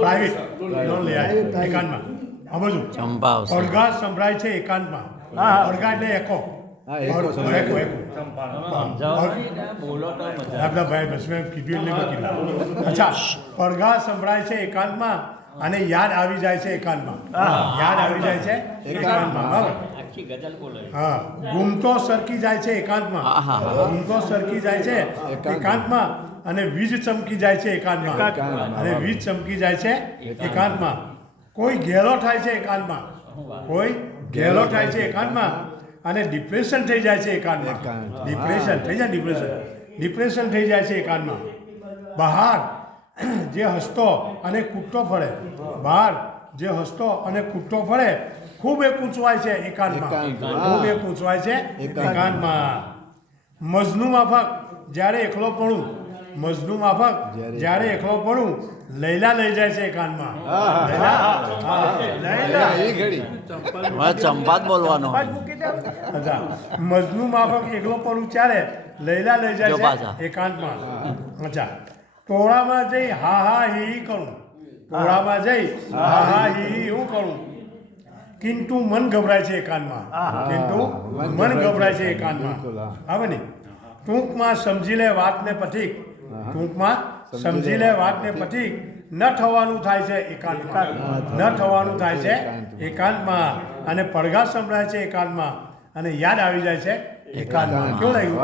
Private loan લઈ આવે એકાંતમાં. આ બધું પડઘા સંભળાય છે એકાંતમાં. પડઘા એટલે એકો. આપણા ભાઈ બસ મેં કીધું એટલે કીધું. અચ્છા, પડઘા સંભળાય છે એકાંતમાં અને યાદ આવી જાય છે એકાંતમાં. યાદ આવી જાય છે એકાંતમાં. બરાબર. હા, ગુમતો સરકી જાય છે એકાંતમાં. ગુમતો સરકી જાય છે એકાંતમાં અને વીજ ચમકી જાય છે એકાંતમાં. અને વીજ ચમકી જાય છે એકાંતમાં. કોઈ ઘેલો થાય છે એકાંતમાં. કોઈ ઘેલો થાય છે એકાંતમાં અને ડિપ્રેશન થઈ જાય છે એકાંતમાં. ડિપ્રેશન થઈ જાય ડિપ્રેશન થઈ જાય છે એકાંતમાં. બહાર જે હસતો અને કૂદતો ફરે, બહાર જે હસતો અને કૂદતો ફરે, ખૂબ એ કૂંચવાય છે એકાંતમાં. ખૂબ એ કૂંચવાય છે એકાંતમાં. મજનુ માફક જ્યારે એકલો પડું, મજનુ માફક જ્યારે એકલો પડું, લૈલા લઈ જાય છે એકાંતમાં. ચંપા બોલવાનો. અચ્છા, મજનુ માફક એકલો પડું ત્યારે લૈલા લઈ જાય છે એકાંતમાં. અચ્છા, ટોળામાં જઈ હા હા હી કરું, ટોળામાં જઈ હા હા હી હું કરું, કિંતુ મન ગભરાય છે એકાંતમાં. કિંતુ મન ગભરાય છે એકાંતમાં. આવે ને. ટૂંકમાં સમજી લે વાતને પથિક, ટૂંકમાં સમજી લે વાતને પથિક, ન થવાનું થાય છે એકાંતમાં. ન થવાનું થાય છે એકાંતમાં. અને પડઘા સંભળાય છે એકાંતમાં અને યાદ આવી જાય છે એકાંતમાં. કેવું લાગ્યું?